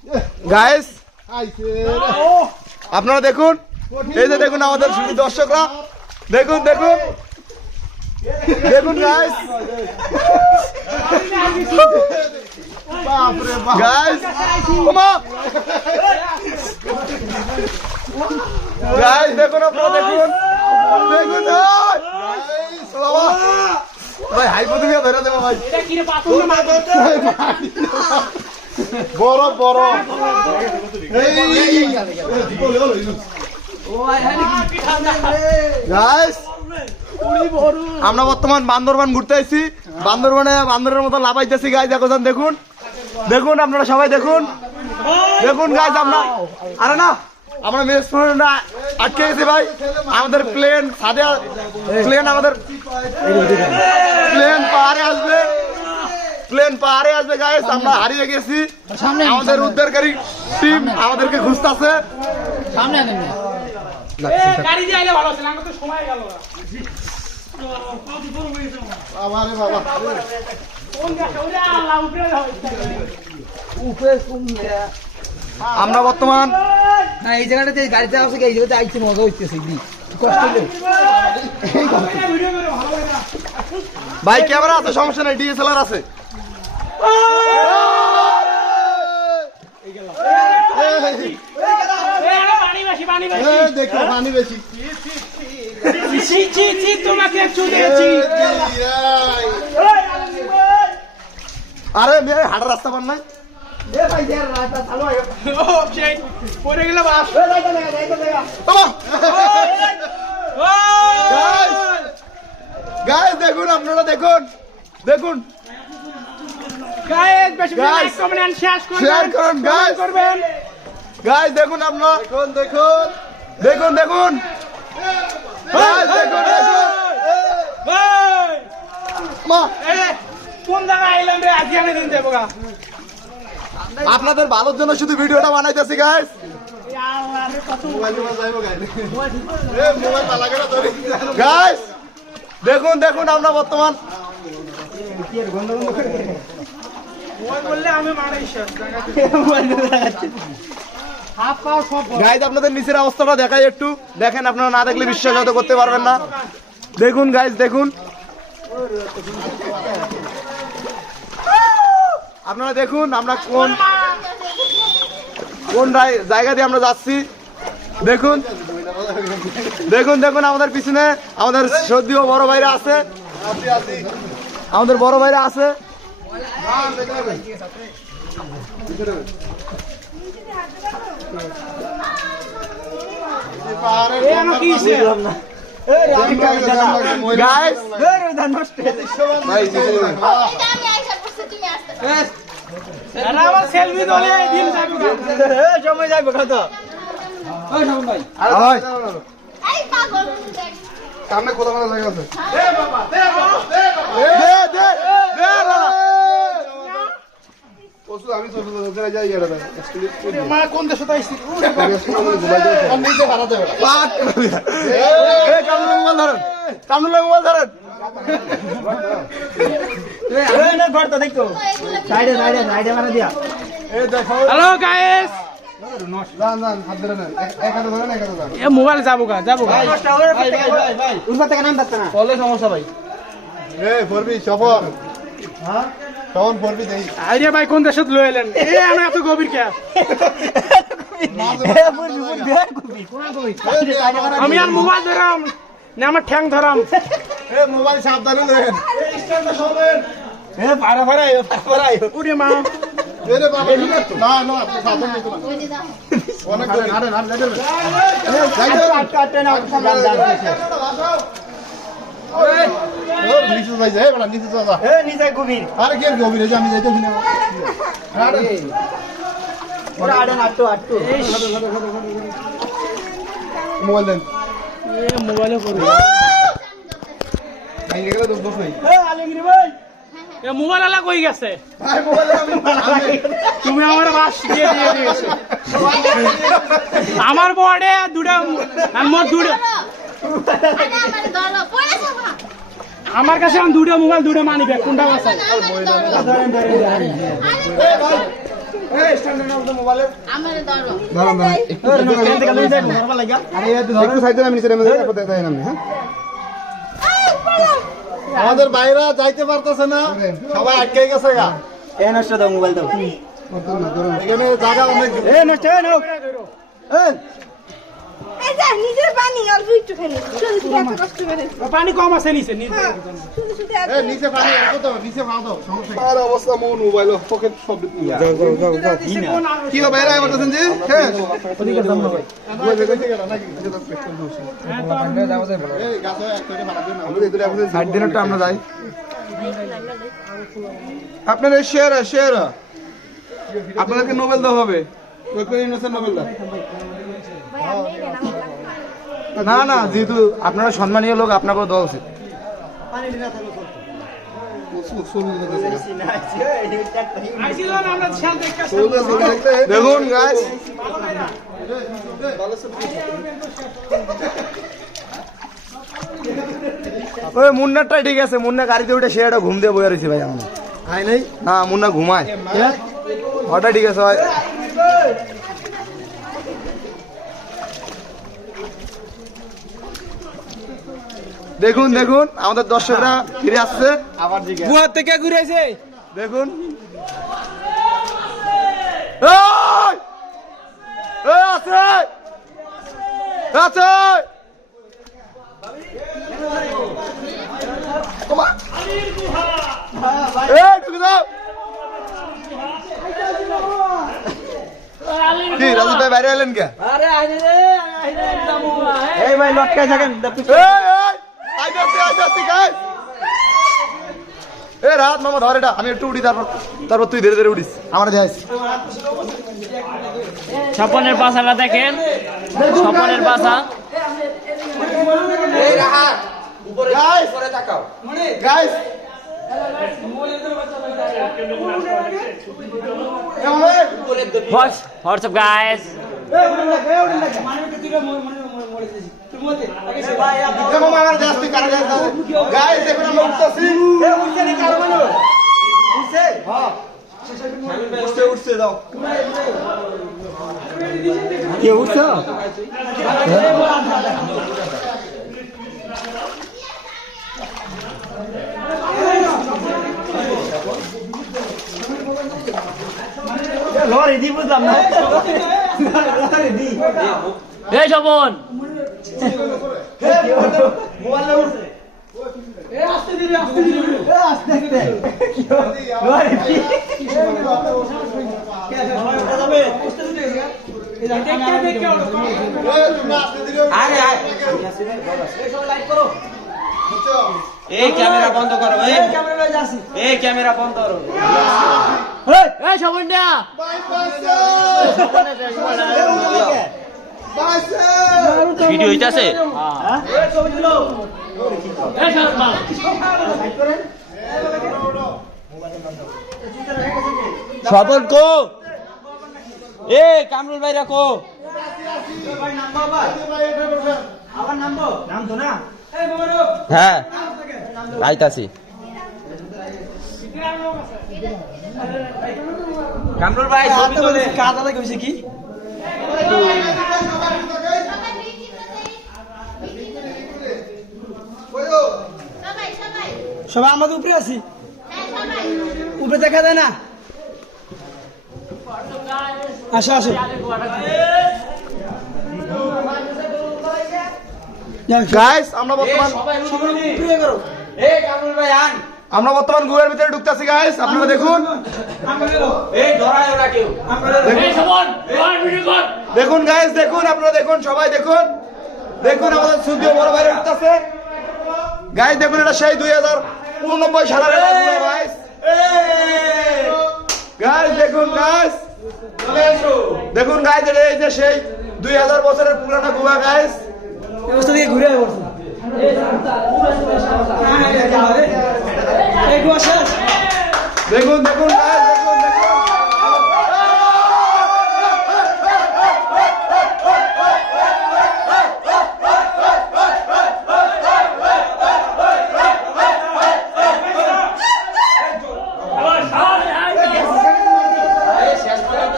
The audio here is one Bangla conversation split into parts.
গাইস আপনারা দেখুন, এই যে দেখুন আমাদের শুধু দর্শকরা, দেখুন দেখুন দেখুন গাইস, গাইস গাইস দেখুন, আপনারা দেখুন দেখুন বাবা ভাই হাইপোথিমিয়া ধরে দেবো ভাই, বড় বড় গাইস আমরা বর্তমান বান্দরবান ঘুরতে আসছি, বান্দরবানে বান্দরের মতো লাফাইতেছি গাইস, দেখুন দেখুন দেখুন আপনারা সবাই দেখুন দেখুন গাইস, আমরা আরে না আমরা মেসফোনটা আটকে গেছি ভাই, আমাদের প্লেন সাদে প্লেন আমাদের প্লেন পাহাড়ে আসবে, প্লেন পাহাড়ে আসবে গাইস, আমরা হারিয়ে গেছি, আমাদের উদ্ধারকারী টিম আমাদেরকে খুঁজতেছে। সামনে গাড়ি দিয়ে আইলে ভালো ছিল, আমরা তো সময় গেল না। আমারে বাবা আমরা বর্তমান না এই জায়গাটাতে গাড়িতে আসে এই জায়গাতে আইছে মজা হইতেছে কষ্ট হলো ভাই ক্যামেরা আছে, সমস্যা নাই, ডিএসএলআর আছে। আরে মেয়ে হাঁটার রাস্তা পান নাই, গাইস দেখুন আপনারা দেখুন দেখুন শেয়ার করুন গাইস, গাইস দেখুন আপনারা দেখুন দেখুন দেখুন গাইস দেখুন কোন জায়গায় আইলাম রে, আজকে আমি দিন দেবো গা। আপনাদের ভালোর জন্য শুধু ভিডিওটা বানাইতেছি গাইস। গাইস দেখুন দেখুন আমরা বর্তমান গাইস আপনাদের নিচের অবস্থাটা দেখাই একটু দেখেন, আপনারা না দেখলে বিশ্বাস হয়তো করতে পারবেন না। দেখুন গাইস দেখুন, আপনারা দেখুন আমরা কোন কোন জায়গা দিয়ে আমরা যাচ্ছি, দেখুন দেখুন দেখুন আমাদের পিছনে আমাদের সর্দীয় বড় ভাইরা আছে, আমাদের বড় ভাইরা আছে। গাইস সেলফি তোলে দিন যাবে সময় যাবে কত সামনে কোথা কোথা জায়গা আছে, কোন দেশে তো আইছি মোবাইল ধরেন হ্যালো গাইস, মোবাইল যাবো গা যাবো গা সমস্যা ভাই আরে ভাই কোন দেশে লয়ে এলেন, এ আমরা এত গভীর কে, আমি আর মোবাইল ধরাম না আমার ঠ্যাং ধরাম, মোবাইল সাবধানে নেন, উড়ে মা না না সাবধানে অনেক নিচে যাই যায় বড় নিচে যা নিচে গভীর আরে কি গভীর আছে, আমি যাইতে শুনে ওরা আড়ে আটটো আটটো মোবাইল দেন, মোবাইলে করবো গেলে তো দোষ নাই, মোবাইল আলা কই গেছে, ভাই মোবাইল তুমি আমার বাস দিয়ে দিয়েছো, আমার বড়ে দুটা আমার দুটো আমার কাছে দুটো মোবাইল দুটো মানি ব্যাগ কোনটা আছে, এই স্ট্যান্ডে নাও তো মোবাইলে আমার ধরো ধরুন একটু সাইডে নামিয়ে নিচে নেমে যাবে তাই নামে হ্যাঁ আমাদের বাইরা যাইতে পারতেছে না সবাই আটকে গেছে গা এই নষ্ট দাও মোবাইল দাও এখানে জায়গা অনেক এই নষ্ট এই নাও এই এই যা নিজের পানি অল্প একটু খানি শুধু শুধু এত কষ্ট করে পানি কম আছে নিচে শুধু শুধু এত এই নিচে পানি রাখো তো নিচে ফাও দাও সমস্যা কি আর অবস্থা মোর মোবাইল পকেট সব যাও কি হবে বাইরে করতেছেন জি হ্যাঁ ওদিকে যাও না ভাই ওই দেখতে গেল নাকি যাও যাও এই গাছে একটা ভাড়া দিন আমরা এদিকে আপনি সাইড দিনটা আমরা যাই আপনার শেয়ার আপনাদেরকে নোবেল দেওয়া হবে কোন ইনোসেন্ট নোবেল দাও ভাই আপনি কেন আমার না না যেহেতু আপনারা সম্মানীয় লোক আপনাকেও দেওয়া উচিত আইছিল না আমরা খেয়াল দেখতে দেখুন গাছ ওই মুন্নারটাই ঠিক আছে মুন্না গাড়িতে উঠে সে একটা ঘুম দিয়ে বয়ে রয়েছে ভাই আমরা আই নাই না মুন্না ঘুমায় ওটা ঠিক আছে ভাই দেখুন দেখুন আমাদের দর্শকরা ফিরে আসছে আবার গুহা থেকে ঘুরেছে দেখুন এই! এই আছে আছে তোমার এই ঢুকে দাও কি রাজু ভাই বাইরে এলেন কে এই ভাই লটকায় থাকেন আইতাছি গাইস এ রাত মামা ধর এটা আমি একটু উঠি তারপর তুই ধীরে ধীরে উঠিস আমার যাইস স্বপনের পাশাটা দেখেন স্বপনের পাশা গাইস গাইস হোয়াটসঅ্যাপ গাইস মামা আমার যাস তুই কারা যাস গাইস এখন আমরা উঠতেছি উঠছে দাও কে উঠছো লরি দি বুঝলাম না এই স্বপন এই ক্যামেরা বন্ধ করো এই ক্যামেরা বন্ধ করো এই স্বপন না ভিডিও হইতাছে এই স্বপন স্বপন কো এ কামরুল ভাইরা কো হ্যাঁ আইতাছি কামরুল ভাই ছবি তোলে কাদা লাগে হইছে কি সবাই সবাই সবাই আমাদের উপরে আছি হ্যাঁ সবাই উপরে দেখা যায় না আসো আসো গাইস আমরা বর্তমান উপরে করো এই কামরুল ভাই আন আমরা বর্তমান গুহার ভিতরে ঢুকতেছি গাইস আপনারা দেখুন এই ধরায় ওরা কেউ এই স্বপন ভিডিও কর দেখুন গাইস দেখুন আপনারা দেখুন সবাই দেখুন দেখুন আমাদের সুন্দর বড় বাইরে উঠতেছে গাইস দেখুন এটা সেই 2089 সালের একটা গুহা গাইস গাইস দেখুন গাইস দেখুন গাইস এটা এই যে সেই 2000 বছরের পুরানো গুহা গাইস অবস্থা দিয়ে ঘুরে পড়ছে এই গোসা দেখুন দেখুন গাইস দেখুন দেখুন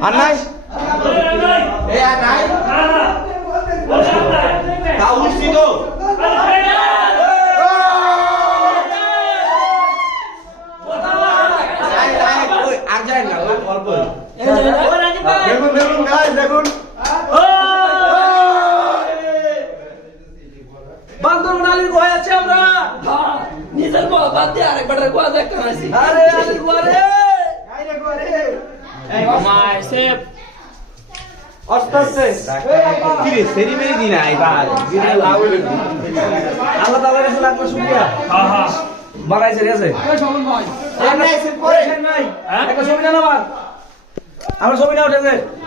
আর নাই এই আর নাই তাও উঠছি তো আর যায় না অল্প দেখুন দেখুন গাইস দেখুন বান্দরবান আলীর গোয়া আছে আমরা নিজের গোয়া বাদ দিয়ে আরেকবার গোয়া দেখতে আসি আরে আলী গোয়া রে মাই সেফ আস্তে আস্তে কি রে সেরি মেরি দিন আই ভাই আল্লাহ তাআলার কাছে লাখ শুকরিয়া আহা বাড়াইছে রেছে আর নাই পরে নাই একটা ছবি না আমার আমরা ছবি না উঠেছে